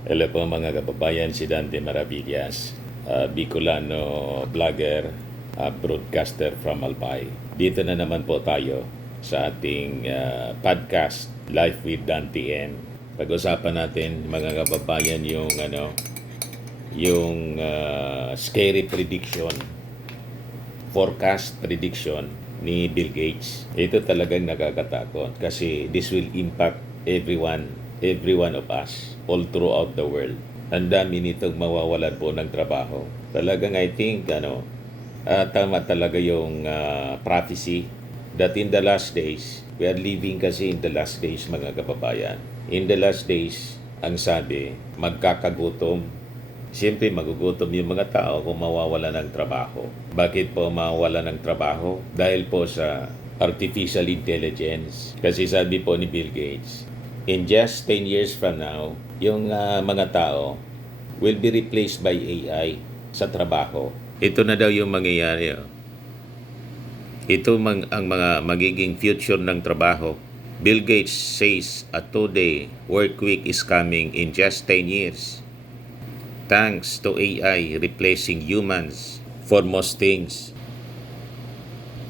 Hello po mga kababayan, si Dante Maravillas, Bicolano vlogger, broadcaster from Albay. Dito na naman po tayo sa ating podcast, Life with Dante N. Pag-usapan natin mga kababayan yung scary prediction, forecast prediction ni Bill Gates. Ito talagang nakakatakot kasi this will impact every one of us all throughout the world. Ang dami nitong mawawalan po ng trabaho. Talagang I think tama talaga yung prophecy that in the last days, we are living kasi in the last days mga kababayan. In the last days, ang sabi, magkakagutom. Siyempre, magugutom yung mga tao kung mawawala ng trabaho. Bakit po mawawala ng trabaho? Dahil po sa artificial intelligence. Kasi sabi po ni Bill Gates, in just 10 years from now, yung mga tao will be replaced by AI sa trabaho. Ito na daw yung mangyayari. Ito ang mga magiging future ng trabaho. Bill Gates says a 2-day work week is coming in just 10 years. Thanks to AI replacing humans for most things.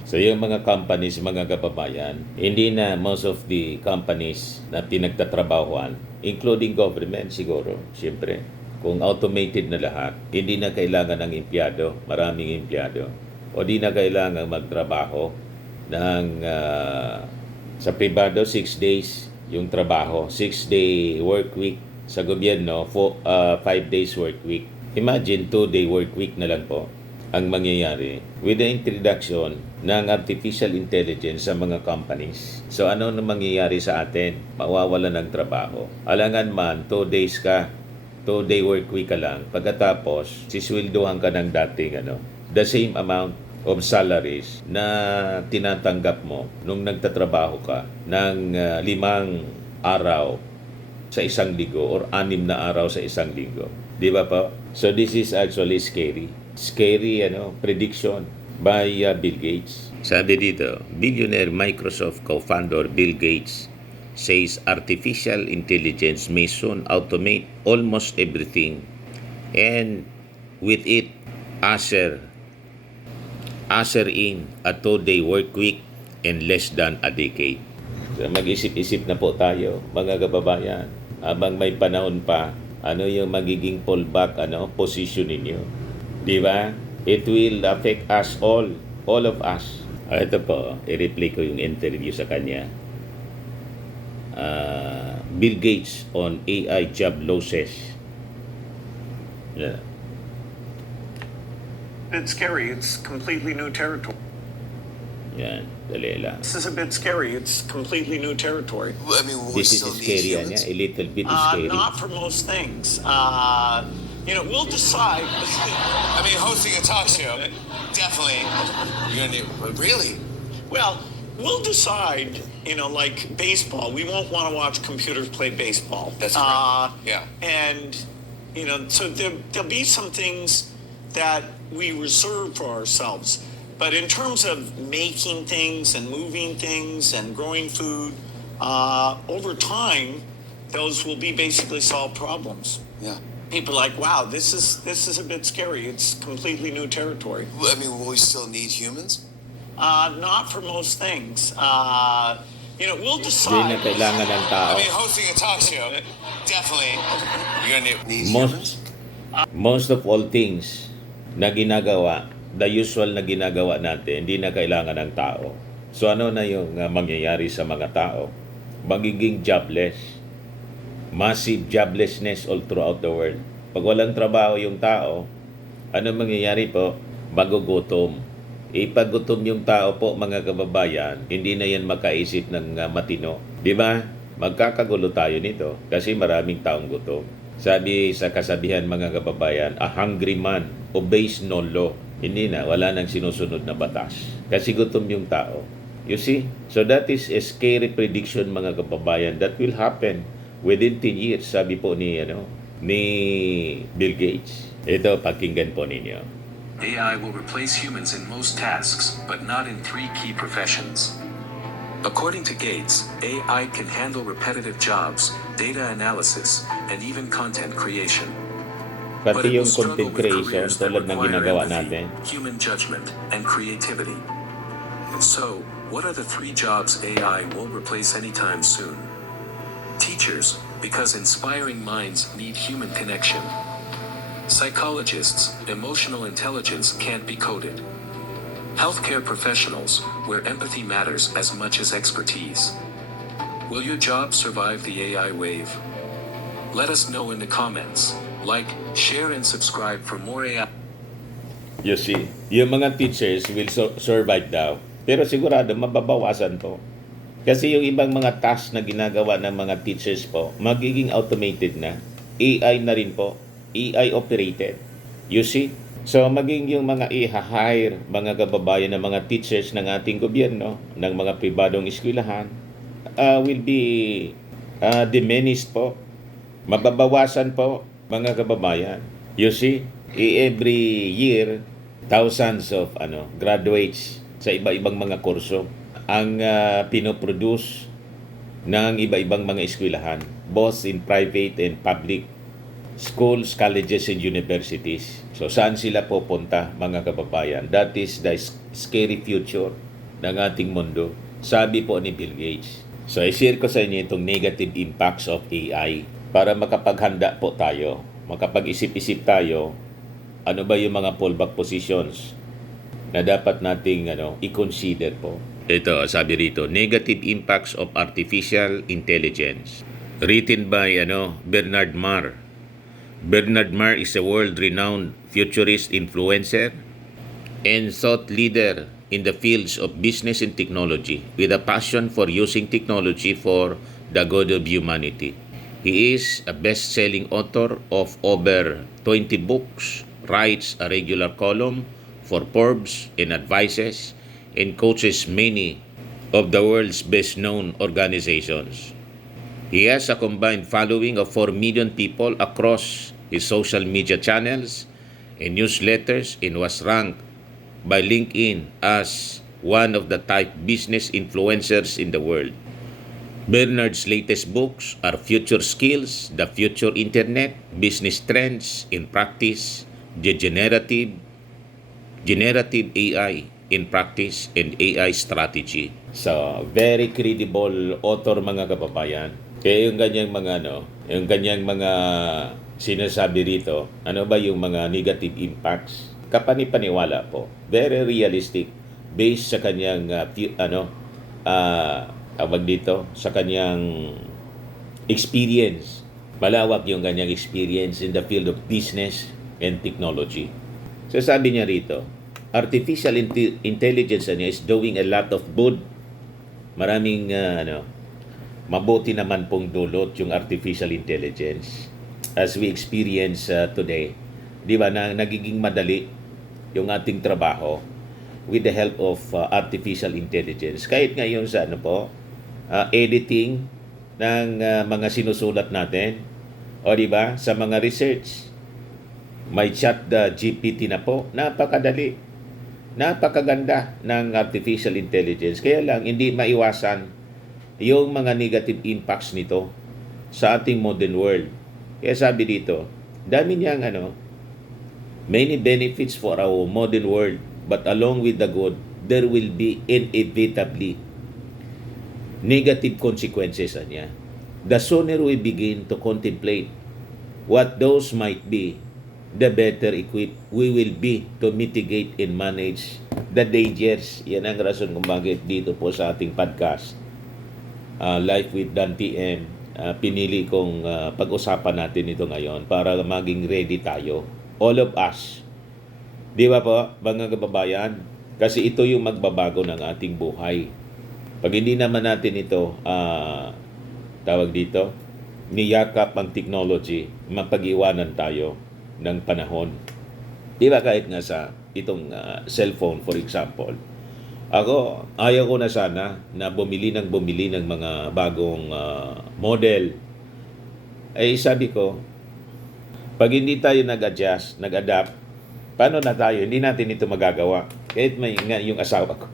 So yung mga companies, mga kababayan, hindi na most of the companies na pinagtatrabahuan, including government siguro, siyempre, kung automated na lahat, hindi na kailangan ng empleyado, maraming empleyado, o di na kailangan magtrabaho ng sa pribado 6 days yung trabaho, 6-day work week. Sa gobyerno, 5 days work week. Imagine 2-day work week na lang po ang mangyayari with the introduction ng artificial intelligence sa mga companies. So ano na mangyayari sa atin? Mawawala ng trabaho. Alangan man, 2 days ka, 2-day work week ka lang. Pagkatapos, sisweldohan ka ng dating the same amount of salaries na tinatanggap mo nung nagtatrabaho ka ng 5 araw sa isang linggo or 6 na araw sa isang linggo. Di ba po? So this is actually scary. Scary prediction by Bill Gates. Sabi dito, billionaire Microsoft co-founder Bill Gates says artificial intelligence may soon automate almost everything and with it usher in a 2-day work week in less than a decade. So mag-isip-isip na po tayo mga kababayan. Habang may panahon pa, ano yung magiging fallback position ninyo. Di ba? It will affect us all of us. Ito po, i-replay ko yung interview sa kanya. Bill Gates on AI job losses. Yeah. It's scary. It's completely new territory. Yan, dali lang. This is a bit scary. It's completely new territory. I mean, will we This is still need scary, humans? a little bit scary. Not for most things. We'll decide. I mean, hosting a talk show, definitely. You're gonna need, really? Well, we'll decide. Like baseball, we won't want to watch computers play baseball. That's correct. Yeah. And so there'll be some things that we reserve for ourselves. But in terms of making things and moving things and growing food, over time, those will be basically solved problems. Yeah. People are like, wow, this is a bit scary. It's completely new territory. I mean, will we still need humans? Not for most things. We'll Hindi na decide. kailangan ng tao. I mean, hosting a talk show, definitely. You're gonna need humans? Most of all things na ginagawa, the usual na ginagawa natin, hindi na kailangan ng tao. So ano na yung mangyayari sa mga tao? Magiging jobless. Massive joblessness all throughout the world. Pag walang trabaho yung tao, ano mangyayari po? Magugutom. Pag gutom yung tao po, mga kababayan, hindi na yan makaisip ng matino. Di ba? Magkakagulo tayo nito kasi maraming taong gutom. Sabi sa kasabihan mga kababayan, a hungry man obeys no law. Hindi na, wala nang sinusunod na batas. Kasi gutom yung tao. You see? So that is a scary prediction mga kababayan that will happen within 10 years, sabi po ni Bill Gates. Ito, pakinggan po ninyo. AI will replace humans in most tasks, but not in 3 key professions. According to Gates, AI can handle repetitive jobs, data analysis, and even content creation. But Pati it yung will struggle content with creation careers that tulad ng require ginagawa empathy, natin. human judgment, and creativity. So, what are the 3 jobs AI won't replace anytime soon? Teachers, because inspiring minds need human connection. Psychologists, emotional intelligence can't be coded. Healthcare professionals, where empathy matters as much as expertise. Will your job survive the AI wave? Let us know in the comments. Like, share, and subscribe for more AI. You see, yung mga teachers will survive daw. Pero sigurado, mababawasan to. Kasi yung ibang mga tasks na ginagawa ng mga teachers po, magiging automated na. AI na rin po. AI operated. You see? So, maging yung mga i-hire, mga kababayan ng mga teachers ng ating gobyerno, ng mga pribadong eskwelahan, will be diminished po. Mababawasan po, mga kababayan. You see, every year, thousands of graduates sa iba-ibang mga kurso ang pinoproduce ng iba-ibang mga eskwelahan, both in private and public schools, colleges, and universities. So, saan sila pupunta, mga kababayan? That is the scary future ng ating mundo. Sabi po ni Bill Gates. So, i-share ko sa inyo itong negative impacts of AI para makapaghanda po tayo, makapag-isip-isip tayo, ano ba yung mga fallback positions na dapat nating i-consider po. Ito, sabi rito, Negative Impacts of Artificial Intelligence. Written by Bernard Marr. Bernard Marr is a world-renowned futurist influencer and thought leader in the fields of business and technology with a passion for using technology for the good of humanity. He is a best-selling author of over 20 books, writes a regular column for Forbes and advises and coaches many of the world's best-known organizations. He has a combined following of 4 million people across his social media channels and newsletters and was ranked by LinkedIn as one of the top business influencers in the world. Bernard's latest books are Future Skills, The Future Internet, Business Trends in Practice, The Generative AI in Practice, and AI Strategy. So, very credible author, mga kababayan. Kaya yung ganyang mga yung ganyang mga sinasabi rito, ano ba yung mga negative impacts? Kapani-paniwala po. Very realistic based sa kanyang tawag dito, sa kanyang experience. Malawak yung kanyang experience in the field of business and technology. So sabi niya rito, artificial intelligence niya is doing a lot of good. Maraming mabuti naman pong dulot yung artificial intelligence as we experience today. Di ba, na nagiging madali yung ating trabaho with the help of artificial intelligence. Kahit ngayon sa editing ng mga sinusulat natin, o di ba, sa mga research, may chat GPT na po, napakadali. Napakaganda ng artificial intelligence. Kaya lang, hindi maiwasan yung mga negative impacts nito sa ating modern world. Kaya sabi dito, dami niyang many benefits for our modern world, but along with the good, there will be inevitably negative consequences niya. The sooner we begin to contemplate what those might be, the better equipped we will be to mitigate and manage the dangers. Yan ang rason kung bakit dito po sa ating podcast, Life with Dan PM, pinili kong pag-usapan natin ito ngayon para maging ready tayo. All of us. Di ba po, mga kababayan? Kasi ito yung magbabago ng ating buhay. Pag hindi naman natin ito, tawag dito, niyakap ang technology, mapag-iwanan tayo ng panahon. Di ba, kahit nga sa itong cellphone, for example, ako, ayaw ko na sana na bumili ng mga bagong model. Eh, sabi ko, pag hindi tayo nag-adapt, paano na tayo? Hindi natin ito magagawa. Kahit may nga yung asawa ko.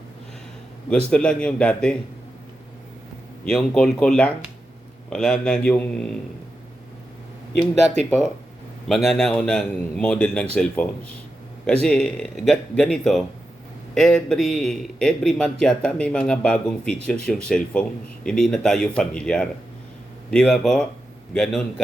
Gusto lang yung dati. Yung call lang, wala nang yung dati po, mga naunang model ng cellphones. Kasi ganito, every month yata may mga bagong features yung cellphones. Hindi na tayo familiar. Di ba po? Ganon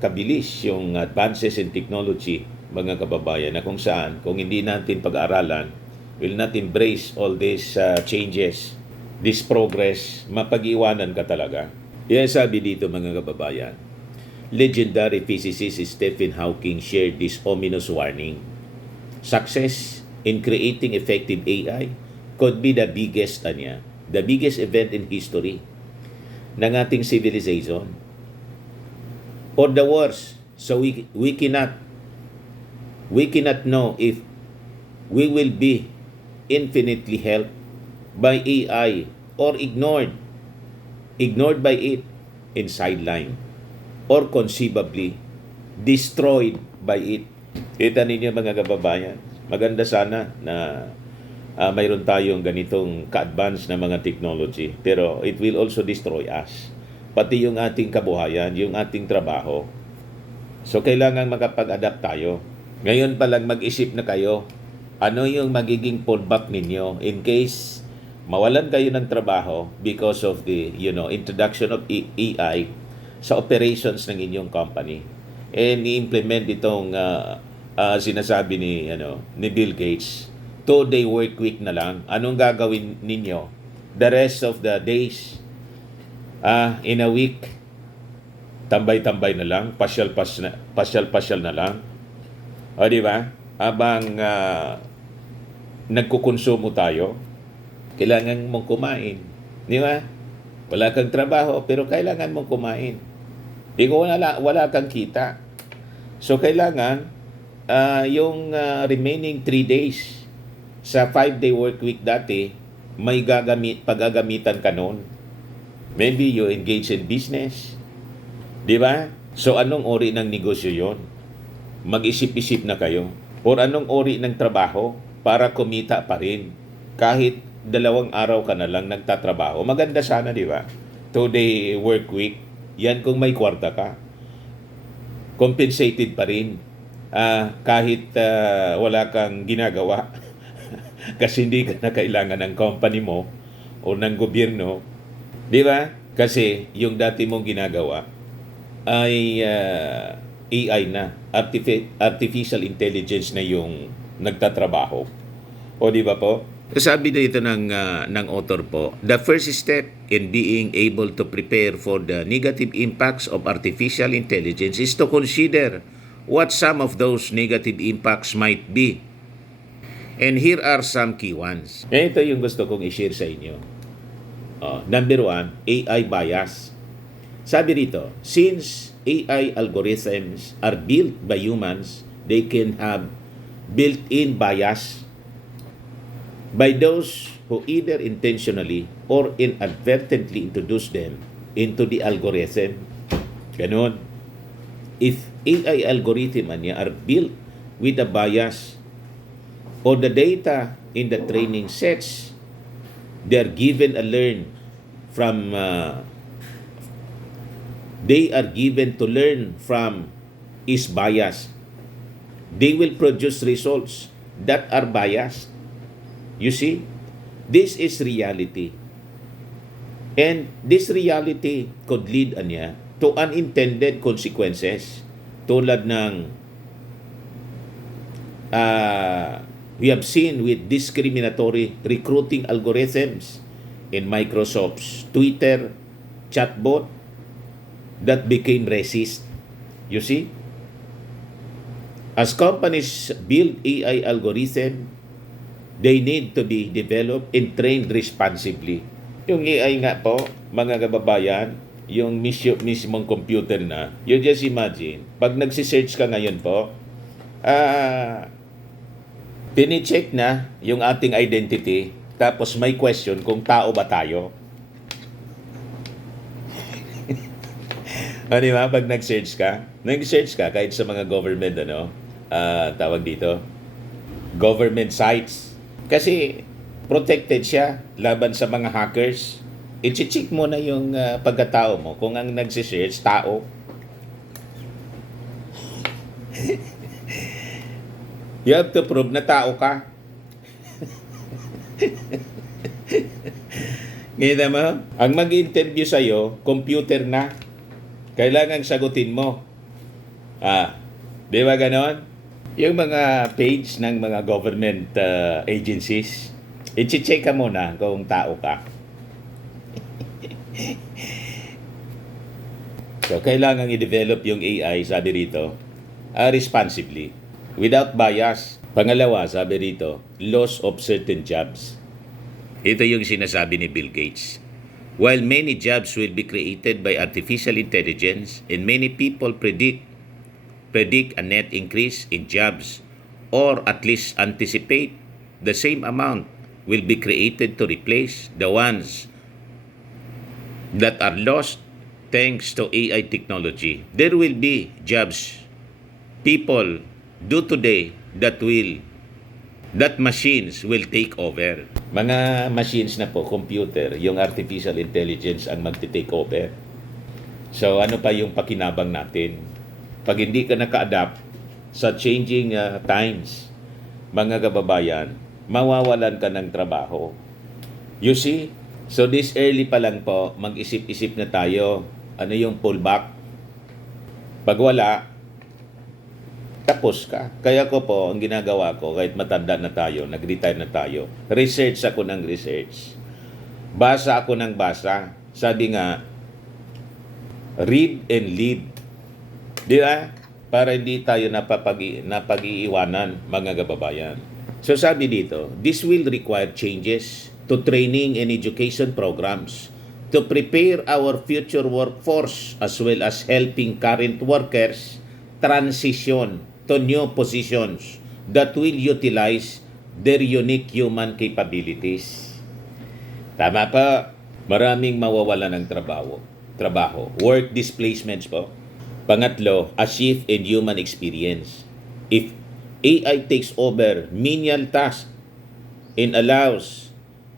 kabilis yung advances in technology, mga kababayan, na kung saan, kung hindi natin pag-aralan, will not embrace all these changes, this progress, mapag-iwanan ka talaga. Yan sabi dito, mga kababayan. Legendary physicist Stephen Hawking shared this ominous warning. Success in creating effective AI could be the biggest event in history ng ating civilization. Or the worst, so we cannot know if we will be infinitely helped by AI or ignored by it in sideline, or conceivably destroyed by it. Kita ninyo, mga kababayan, maganda sana na mayroon tayong ganitong ka-advance na mga technology, pero it will also destroy us. Pati yung ating kabuhayan, yung ating trabaho. So, kailangan makapag-adapt tayo. Ngayon pa lang mag-isip na kayo, ano yung magiging fallback ninyo in case mawalan kayo ng trabaho because of the introduction of AI sa operations ng inyong company. And i-implement itong sinasabi ni Bill Gates, 2-day work week na lang. Anong gagawin ninyo the rest of the days? In a week, tambay-tambay na lang, pasyal na lang. O, di ba? Abang nagkukonsumo tayo, kailangan mong kumain. Di ba? Wala kang trabaho, pero kailangan mong kumain. Di ko wala kang kita. So, kailangan yung remaining 3 days sa 5-day work week dati, may pagagamitan ka noon. Maybe you engage in business. Di ba? So, anong ori ng negosyo yon? Mag-isip-isip na kayo. Or anong ori ng trabaho para kumita pa rin? Kahit 2 araw ka na lang nagtatrabaho. Maganda sana, di ba? 2-day work week. Yan kung may kwarta ka. Compensated pa rin. Kahit wala kang ginagawa. Kasi hindi ka na kailangan ng company mo o ng gobyerno. Di ba? Kasi yung dati mong ginagawa ay AI na. Artificial intelligence na yung nagtatrabaho. O di ba po? Sabi dito ng author po, the first step in being able to prepare for the negative impacts of artificial intelligence is to consider what some of those negative impacts might be. And here are some key ones. Ito yung gusto kong i-share sa inyo. Number 1, AI bias. Sabi rito, since AI algorithms are built by humans, they can have built-in bias by those who either intentionally or inadvertently introduce them into the algorithm. Ganon. If AI algorithm are built with a bias or the data in the training sets, they are given to learn from is biased. They will produce results that are biased. You see, this is reality. And this reality could lead to unintended consequences. Tulad ng we have seen with discriminatory recruiting algorithms in Microsoft's Twitter chatbot that became racist. You see? As companies build AI algorithm, they need to be developed and trained responsibly. Yung AI nga po, mga kababayan, yung mismong computer na, you just imagine, pag nagsisearch ka ngayon po, pinicheck na yung ating identity, tapos may question kung tao ba tayo. Di ba? Pag nag-search ka, kahit sa mga government, tawag dito, government sites. Kasi protected siya laban sa mga hackers. i-check mo na yung pagkatao mo kung ang nagsisearch tao. You have to prove na tao ka. Ngita mo? Ang mag-interview sa'yo, computer na. Kailangan sagutin mo. Di ba ganon? Yung mga page ng mga government agencies, i-check ka muna kung tao ka. So, kailangan i-develop yung AI, sabi rito, responsibly, without bias. Pangalawa, sabi rito, loss of certain jobs. Ito yung sinasabi ni Bill Gates. While many jobs will be created by artificial intelligence and many people predict a net increase in jobs or at least anticipate the same amount will be created to replace the ones that are lost thanks to AI technology. There will be jobs people do today that machines will take over. Mga machines na po, computer, yung artificial intelligence ang magti-take over. So ano pa yung pakinabang natin? Pag hindi ka naka-adapt sa changing times, mga kababayan, mawawalan ka ng trabaho. You see? So this early pa lang po, mag-isip-isip na tayo. Ano yung pullback? Pag wala, tapos ka. Kaya ko po, ang ginagawa ko, kahit matanda na tayo, nag-retire na tayo, research ako ng research. Basa ako ng basa. Sabi nga, read and lead. Di ba? Para hindi tayo napag-iiwanan, mga kababayan. So sabi dito, this will require changes to training and education programs to prepare our future workforce as well as helping current workers transition to new positions that will utilize their unique human capabilities. Tama pa, maraming mawawalan ng trabaho. Work displacements po. Pangatlo, a shift in human experience. If AI takes over menial tasks and allows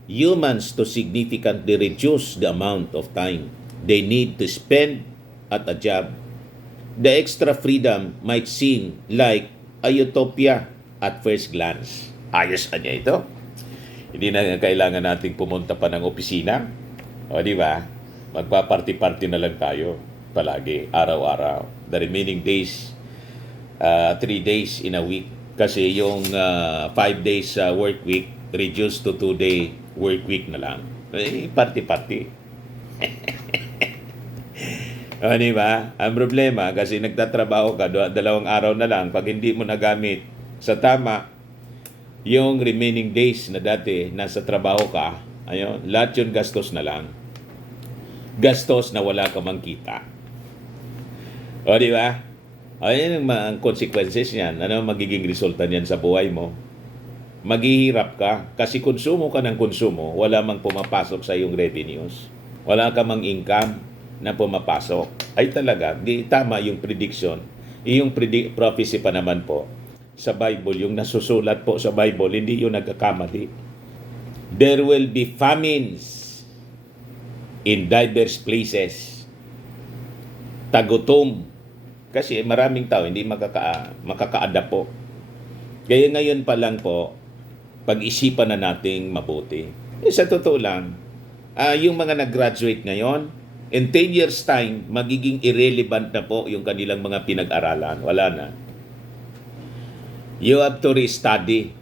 humans to significantly reduce the amount of time they need to spend at a job, the extra freedom might seem like a utopia at first glance. Ayos na niya ito. Hindi na kailangan nating pumunta pa ng opisina. O di ba? Magpa-party-party na lang tayo palagi, araw-araw. The remaining days, 3 days in a week. Kasi yung 5 days work week, reduced to 2-day work week na lang. Party-party. O, di ba? Ang problema, kasi nagtatrabaho ka, 2 araw na lang, pag hindi mo nagamit sa tama, yung remaining days na dati nasa trabaho ka, ayun, lahat yun gastos na lang. Gastos na wala ka mang kita. O, di ba? Ayun ang consequences niyan. Ano magiging resulta niyan sa buhay mo? Maghihirap ka kasi konsumo ka ng konsumo, wala mang pumapasok sa iyong revenues. Wala ka mang income na pumapasok. Ay talaga, di tama yung prediction. Yung prophecy pa naman po sa Bible, yung nasusulat po sa Bible, hindi yung nagkakamali. There will be famines in diverse places. Tagutom. Kasi maraming tao hindi makaka-adapt po. Kaya ngayon pa lang po, pag-isipan na nating mabuti. Sa totoo lang, yung mga nag-graduate ngayon, in 10 years time, magiging irrelevant na po yung kanilang mga pinag-aralan. Wala na. You have to restudy.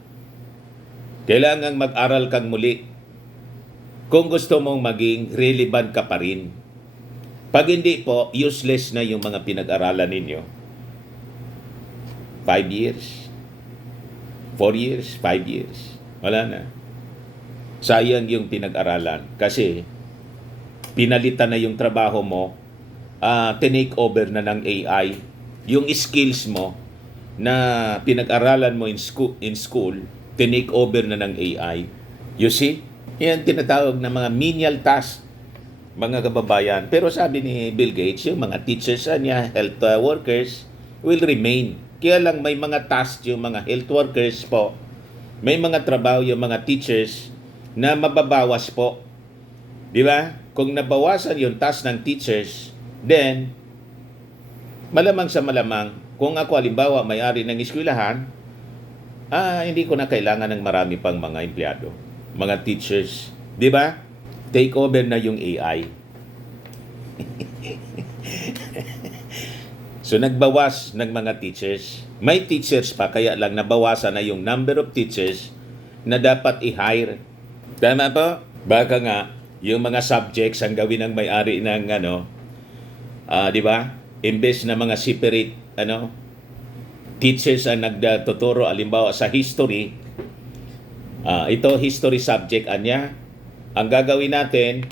Kailangan mag-aral kang muli. Kung gusto mong maging relevant ka pa rin. Pag hindi po, useless na yung mga pinag-aralan ninyo. 5 years, 4 years, 5 years. Wala na. Sayang yung pinag-aralan. Kasi, pinalitan na yung trabaho mo, tinake over na ng AI. Yung skills mo na pinag-aralan mo in school, tinake over na ng AI. You see? Yan tinatawag na mga menial tasks, mga kababayan. Pero sabi ni Bill Gates, yung mga teachers niya, health workers, will remain. Kaya lang may mga tasks yung mga health workers po. May mga trabaho yung mga teachers na mababawas po. Di ba? kung nabawasan yung task ng teachers, then malamang sa malamang, kung ako halimbawa may-ari ng eskwelahan, hindi ko na kailangan ng marami pang mga empleyado, mga teachers. Di ba? Take over na yung AI. So, nagbawas ng mga teachers. May teachers pa, kaya lang nabawasan na yung number of teachers na dapat i-hire. Tama po? Baka nga, yung mga subjects ang gawin ng may-ari ng di ba? Imbes na mga separate teachers ang nagtuturo, alimbawa sa history, ito history subject anya, ang gagawin natin,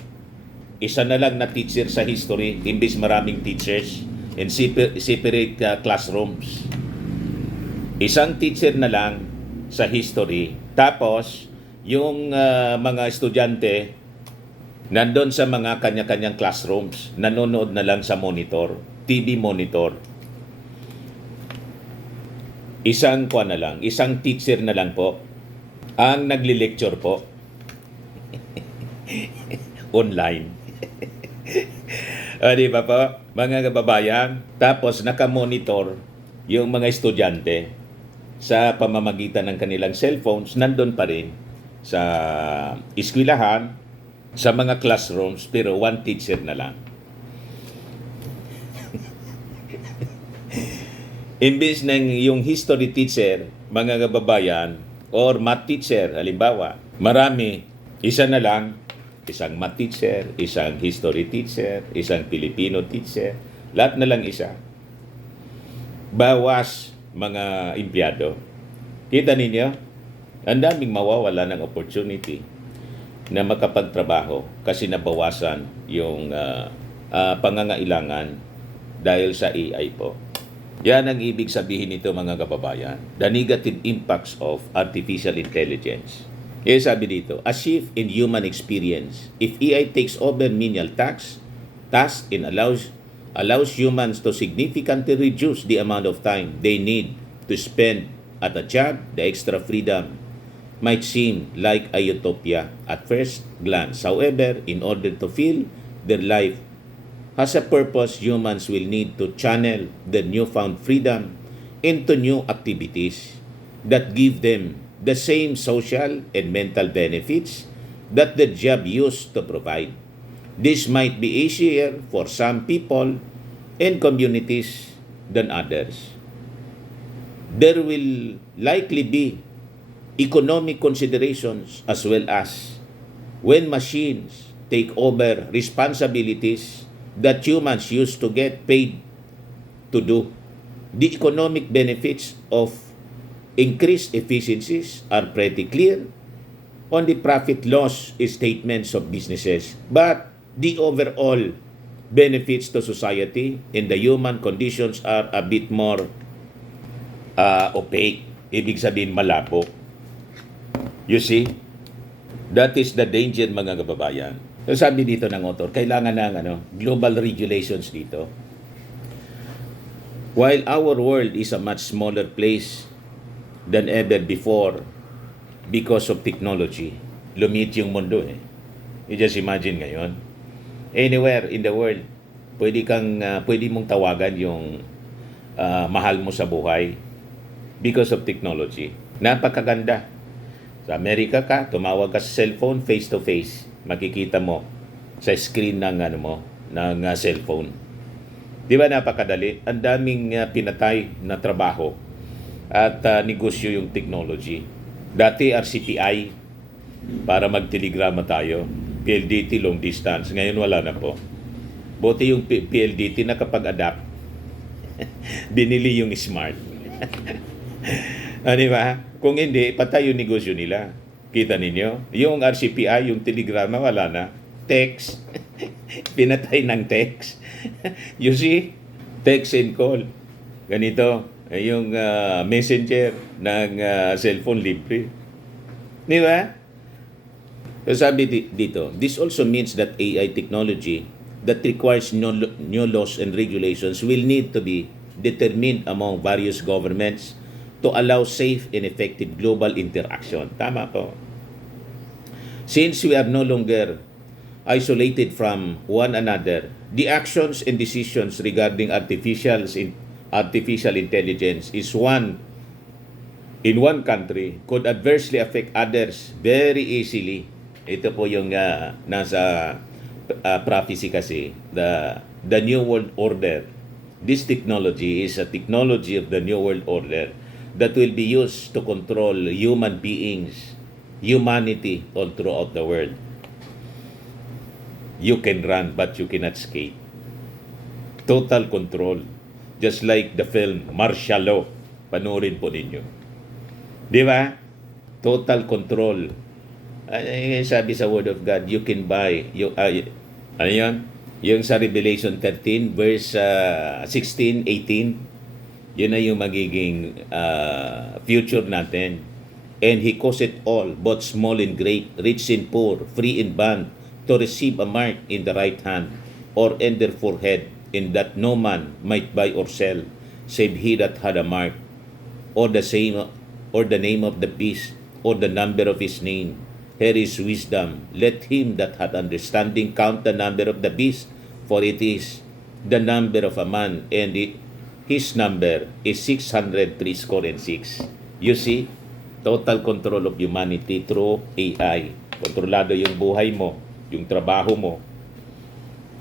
isa na lang na teacher sa history, imbes maraming teachers in separate classrooms. Isang teacher na lang sa history, tapos yung mga estudyante nandun sa mga kanya-kanyang classrooms, nanonood na lang sa monitor, TV monitor. Isang teacher na lang po ang nagli-lecture po online. Di ba po, mga kababayan? Tapos nakamonitor yung mga estudyante sa pamamagitan ng kanilang cellphones, nandun pa rin sa eskwelahan, sa mga classrooms, pero one teacher na lang. Imbis ng yung history teacher, mga kababayan, or math teacher, halimbawa, marami, isa na lang, isang math teacher, isang history teacher, isang Filipino teacher, lahat na lang isa. Bawas mga empleyado. Kita ninyo, ang daming mawawala ng opportunity na makapagtrabaho kasi nabawasan yung pangangailangan dahil sa AI po. Yan ang ibig sabihin nito, mga kababayan. The negative impacts of artificial intelligence. Sabi dito, a shift in human experience. If AI takes over menial tasks and allows humans to significantly reduce the amount of time they need to spend at a job, the extra freedom might seem like a utopia at first glance. However, in order to feel their life has a purpose, humans will need to channel the newfound freedom into new activities that give them the same social and mental benefits that the job used to provide. This might be easier for some people and communities than others. There will likely be economic considerations as well as when machines take over responsibilities that humans used to get paid to do. The economic benefits of increased efficiencies are pretty clear on the profit loss statements of businesses, but the overall benefits to society and the human conditions are a bit more opaque. Ibig sabihin malabo. You see, that is the danger, mga kababayan. So sabi dito ng author, kailangan ng global regulations dito. While our world is a much smaller place than ever before because of technology, lumit yung mundo eh. You just imagine ngayon, anywhere in the world, pwede mong tawagan yung mahal mo sa buhay because of technology. Napakaganda. Sa Amerika ka, tumawag ka sa cellphone face to face. Makikita mo sa screen ng cellphone. Di ba napakadali? Ang daming pinatay na trabaho at negosyo yung technology. Dati RCTI para magtelegrama tayo, PLDT long distance. Ngayon wala na po. Buti yung PLDT nakapag-adapt. Binili yung smart. Di ba? Kung hindi, patay yung negosyo nila. Kita ninyo? Yung RCPI, yung telegrama, wala na. Text. Pinatay ng text. You see? Text and call. Ganito. Yung messenger ng cellphone libre. Di ba? So sabi dito, this also means that AI technology that requires new laws and regulations will need to be determined among various governments to allow safe and effective global interaction. Tama po. Since we are no longer isolated from one another. The actions and decisions regarding artificial intelligence is one in one country could adversely affect others very easily. Ito po yung nasa prophecy kasi, the New World Order. This technology is a technology of the New World Order that will be used to control human beings, humanity all throughout the world. You can run but you cannot skate. Total control. Just like the film Martial Law. Panoorin po ninyo. Di ba? Total control. Sabi sa Word of God, you can buy. Ano yun? Yung sa Revelation 13, verse 16, 18, yun na yung magiging future natin. And He caused it all, both small and great, rich and poor, free and bond, to receive a mark in the right hand or in their forehead, in that no man might buy or sell, save he that had a mark, or the name of the beast, or the number of his name. Here is wisdom. Let him that hath understanding count the number of the beast, for it is the number of a man, and his number is 636. You see, total control of humanity through AI. Kontrolado yung buhay mo, yung trabaho mo.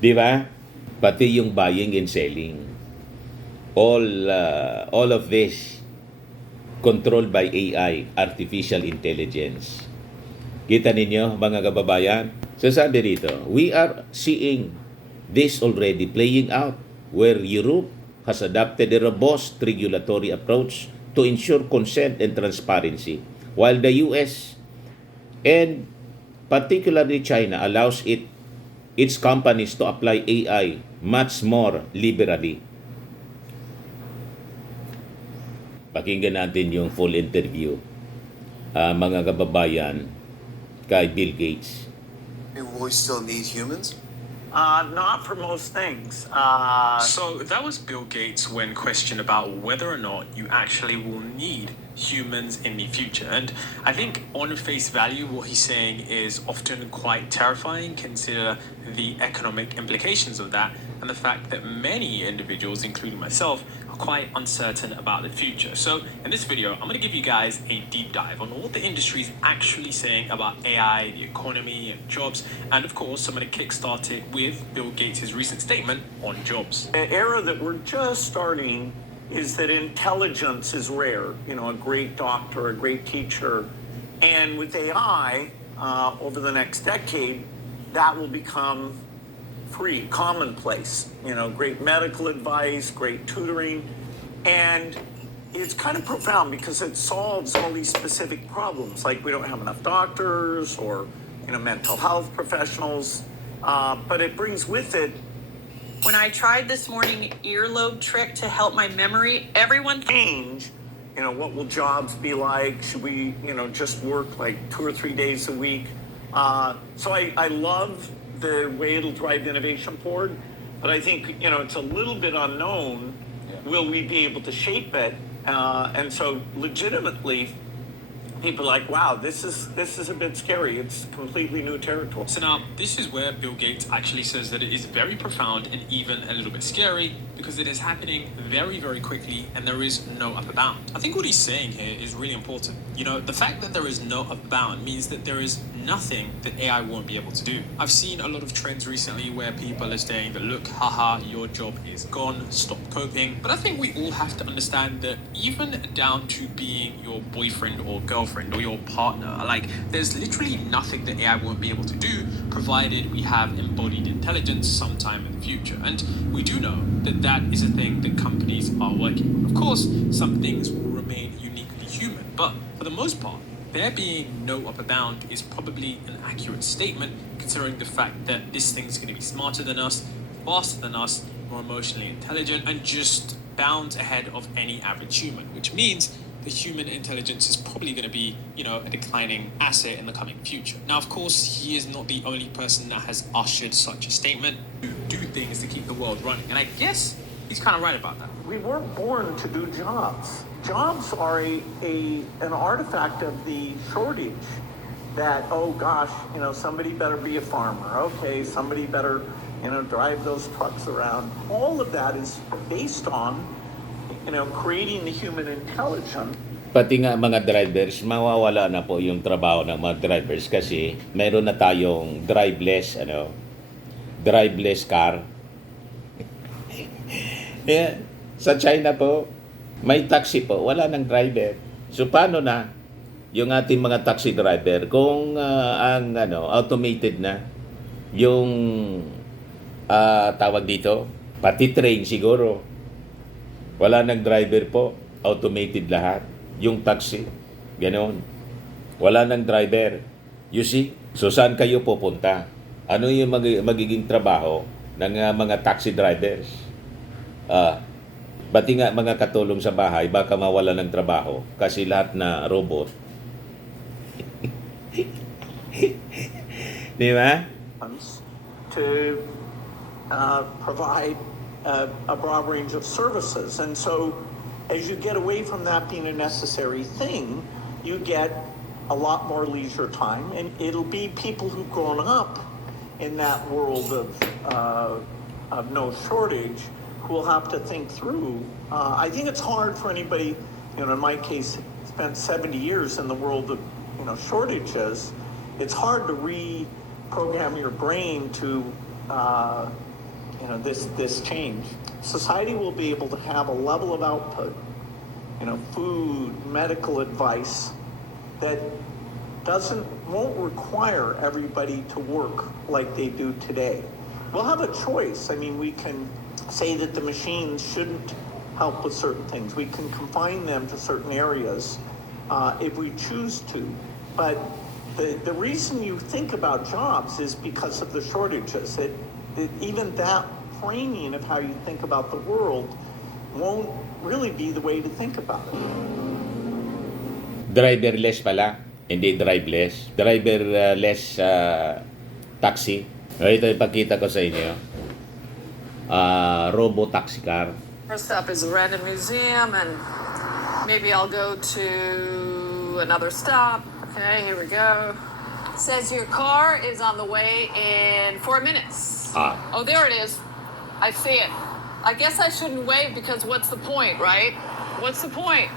Di ba? Pati yung buying and selling. All of this controlled by AI, artificial intelligence. Kita ninyo, mga kababayan? So sabi rito, we are seeing this already playing out where Europe has adopted a robust regulatory approach to ensure consent and transparency, while the US and particularly China allows its companies to apply AI much more liberally. Pakinggan natin yung full interview, mga kababayan, kay Bill Gates. Will we still need humans? Not for most things. So that was Bill Gates when questioned about whether or not you actually will need humans in the future. And I think on face value, what he's saying is often quite terrifying. Consider the economic implications of that and the fact that many individuals, including myself, are quite uncertain about the future. So in this video, I'm going to give you guys a deep dive on what the industry is actually saying about AI, the economy, and jobs. And of course, I'm going to kickstart it with Bill Gates' recent statement on jobs. The era that we're just starting is that intelligence is rare. You know, a great doctor, a great teacher. And with AI, over the next decade, that will become free, commonplace. You know, great medical advice, great tutoring. And it's kind of profound because it solves all these specific problems, like we don't have enough doctors or, you know, mental health professionals. But it brings with it, when I tried this morning earlobe trick to help my memory, everyone change. You know, what will jobs be like? Should we, you know, just work like 2 or 3 days a week? So I love the way it'll drive innovation forward, but I think, you know, it's a little bit unknown. Will we be able to shape it? And so legitimately, people are like, wow, this is a bit scary. It's completely new territory. So now, this is where Bill Gates actually says that it is very profound and even a little bit scary because it is happening very, very quickly and there is no upper bound. I think what he's saying here is really important. You know, the fact that there is no upper bound means that there is nothing that AI won't be able to do. I've seen a lot of trends recently where people are saying that, look, haha, your job is gone, stop coping. But I think we all have to understand that even down to being your boyfriend or girlfriend or your partner, like there's literally nothing that AI won't be able to do provided we have embodied intelligence sometime in the future. And we do know that that is a thing that companies are working on. Of course, some things will remain uniquely human, but for the most part, there being no upper bound is probably an accurate statement considering the fact that this thing's going to be smarter than us, faster than us, more emotionally intelligent, and just bounds ahead of any average human, which means the human intelligence is probably going to be, you know, a declining asset in the coming future. Now, of course, he is not the only person that has ushered such a statement to do things to keep the world running. And I guess he's kind of right about that. We weren't born to do jobs. Jobs are an artifact of the shortage. that, oh gosh, somebody better be a farmer. Okay, somebody better, drive those trucks around. All of that is based on, creating the human intelligence. Pati nga mga drivers, mawawala na po yung trabaho ng mga drivers kasi meron na tayong driveless car. Yeah. Sa China po, may taxi po, wala nang driver. So paano na yung ating mga taxi driver kung automated na yung tawag dito, pati train siguro. Wala nang driver po, automated lahat. Yung taxi, ganoon. Wala nang driver. You see? So saan kayo pupunta? Ano yung magiging trabaho ng mga taxi drivers? Pati nga mga katulong sa bahay, baka mawala ng trabaho kasi lahat na robot. Di ba? To provide a broad range of services. And so as you get away from that being a necessary thing, you get a lot more leisure time, and it'll be people who've grown up in that world of no shortage who will have to think through. I think it's hard for anybody, in my case, spent 70 years in the world of shortages. It's hard to reprogram your brain to this change. Society will be able to have a level of output, food, medical advice that won't require everybody to work like they do today. We'll have a choice. I mean, we can say that the machines shouldn't help with certain things. We can confine them to certain areas if we choose to. But the reason you think about jobs is because of the shortages. Even that framing of how you think about the world won't really be the way to think about it. Driverless pala, hindi driveless. Driverless taxi. Ito ipakita ko sa inyo. Robo taxi car. First up is a random museum, and maybe I'll go to another stop. Okay, here we go. Says your car is on the way in 4 minutes. Oh, there it is. I see it. I guess I shouldn't wave because what's the point, right? What's the point?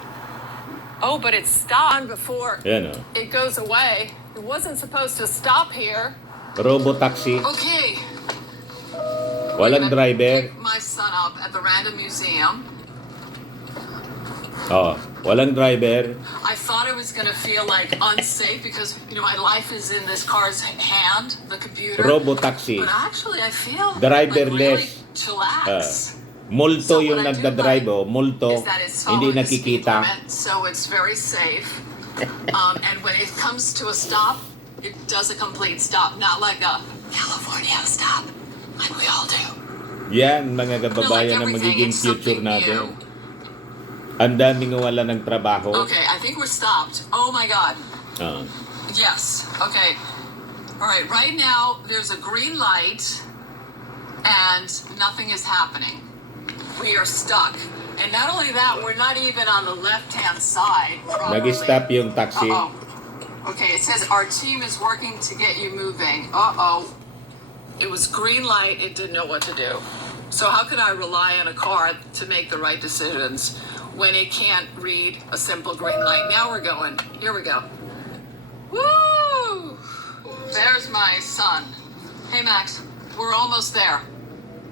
Oh, but it stopped before it goes away. It wasn't supposed to stop here. Robo taxi. Okay. Walang driver. Pick my son up at the random museum. Walang driver. I thought it was going to feel like unsafe because my life is in this car's hand, the computer. Robo taxi. But actually, I feel Driverless. like really chillax. Multo yung nagdadrive, multo, Is that it's hindi following the speed nakikita. limit, so it's very safe. And when it comes to a stop, it does a complete stop, not like a California stop, like we all do. Yan, mga kababayan na magiging future natin. Ang daming wala ng trabaho. Okay, I think we're stopped. Oh my God. Yes. Okay. All right. Right now, there's a green light, and nothing is happening. We are stuck. And not only that, we're not even on the left-hand side. Nag-stop yung taxi. Uh-oh. Okay, it says our team is working to get you moving. Uh-oh. It was green light. It didn't know what to do. So how can I rely on a car to make the right decisions when it can't read a simple green light? Now we're going. Here we go. Woo! There's my son. Hey, Max, we're almost there.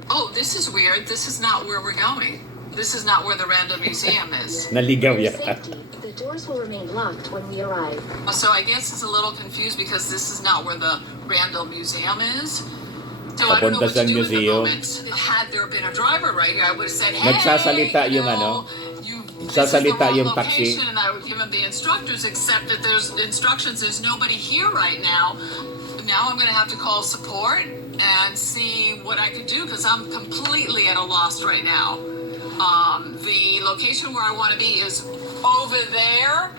Oh, this is weird. This is not where we're going. This is not where the random museum is. Naligaw For yata. safety, the doors will remain locked when we arrive. So I guess it's a little confused because this is not where the random museum is. So I don't know Papunta what sa to do at the museum. moment. Had there been a driver right here, I would have said, hey, Nagsasalita yung sasalita yung taxi. And I would give him the instructors, except that there's instructions, there's nobody here right now. Now I'm going to have to call support and see what I can do because I'm completely at a loss right now. The location where I want to be is over there,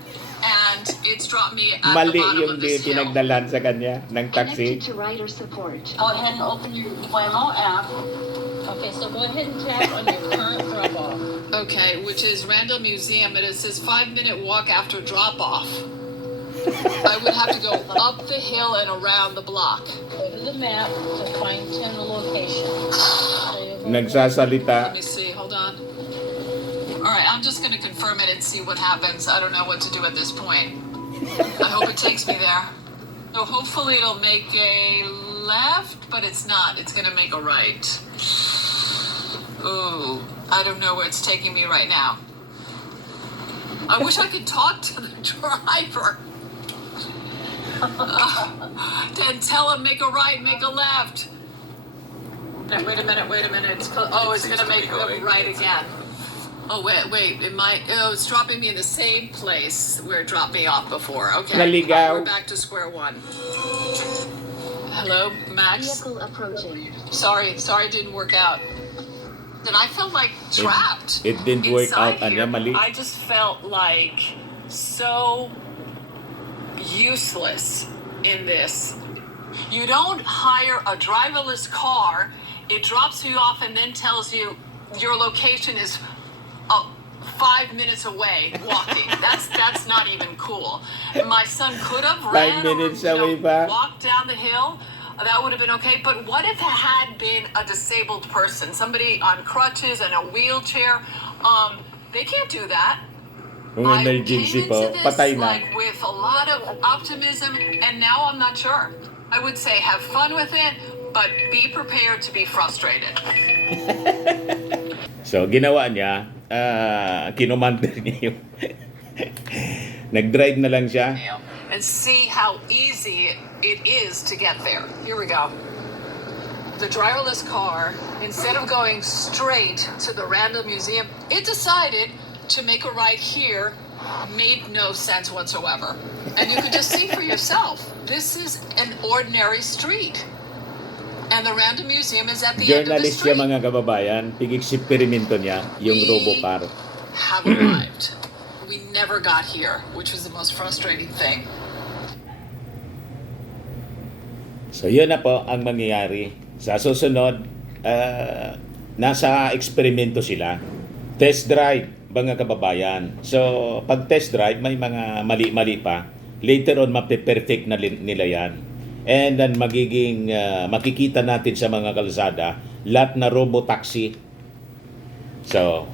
and it's dropped me at Mali the bottom yung of this hill. pinagdalan sa kanya ng taxi. Connected to rider support. Go ahead and open your Waymo app. Okay, so go ahead and tap on your current drop-off. Okay, which is Randall Museum, and it says 5-minute walk after drop-off. I would have to go up the hill and around the block. Go to the map to find 10 location. Nagsasalita. Let me see. Hold on. All right, I'm just going to confirm it and see what happens. I don't know what to do at this point. I hope it takes me there. So hopefully it'll make a left, but it's not. It's going to make a right. Ooh, I don't know where it's taking me right now. I wish I could talk to the driver. Then tell him make a right, make a left. Wait a minute. It's going to make a right again. Oh, wait. It's dropping me in the same place where it dropped me off before. Okay. Naligaw. We're back to square one. Hello, Max? Vehicle approaching. Sorry, it didn't work out. And I felt like trapped. It didn't work inside out. here. Anya, mali. I just felt like so useless in this. You don't hire a driverless car, it drops you off and then tells you your location is 5 minutes away walking. That's not even cool. My son could have 5 ran minutes or away ba? walked down the hill. That would have been okay. But what if it had been a disabled person, somebody on crutches and a wheelchair? They can't do that. Kung I emergency came po, into this patay na. like with a lot of optimism, and now I'm not sure. I would say have fun with it, but be prepared to be frustrated. So, ginawa niya, kinumander niya yung... Nag-drive na lang siya. And see how easy it is to get there. Here we go. The driverless car, instead of going straight to the Randall Museum, it decided to make a right here. Made no sense whatsoever. And you can just see for yourself, this is an ordinary street. And the Randall Museum is at the end of the Journalist siya street. mga kababayan, pig-eksperimento niya yung robocar. Have arrived. We never got here, which was the most frustrating thing. So yun na po ang mangyayari. Sa susunod, nasa eksperimento sila. Test drive, mga kababayan. So pag test drive, may mga mali-mali pa. Later on, mape-perfect na nila yan. And then magiging, makikita natin sa mga kalsada, lahat na robotaxi. So,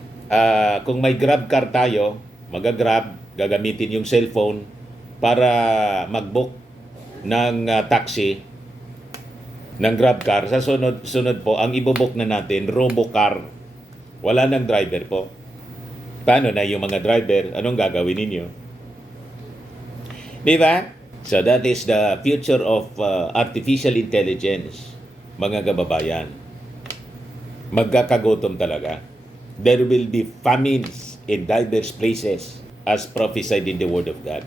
kung may grab car tayo, mag-grab, gagamitin yung cellphone para mag-book ng taxi, ng grab car. Sa sunod po, ang ibobook na natin, robocar. Wala nang driver po. Paano na yung mga driver? Anong gagawin ninyo? Di ba? So that is the future of artificial intelligence, mga kababayan. Magkakagutom talaga. There will be famines in diverse places as prophesied in the Word of God.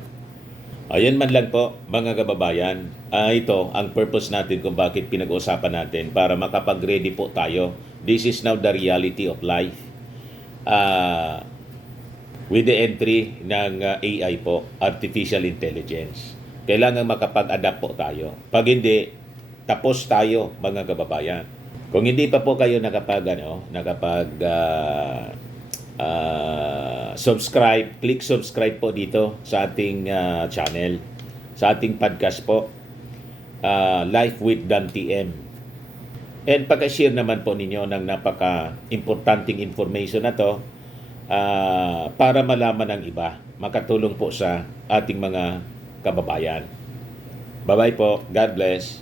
Ayan man lang po, mga kababayan. Ito ang purpose natin kung bakit pinag-uusapan natin para makapag-ready po tayo. This is now the reality of life. With the entry ng AI po, artificial intelligence. Kailangan makapag-adapt po tayo. Pag hindi, tapos tayo, mga kababayan. Kung hindi pa po kayo subscribe, click subscribe po dito sa ating channel, sa ating podcast po, Life with Dan TM. And pag-share naman po ninyo ng napaka-importanting information na to para malaman ng iba, makatulong po sa ating mga kababayan. Bye-bye po. God bless.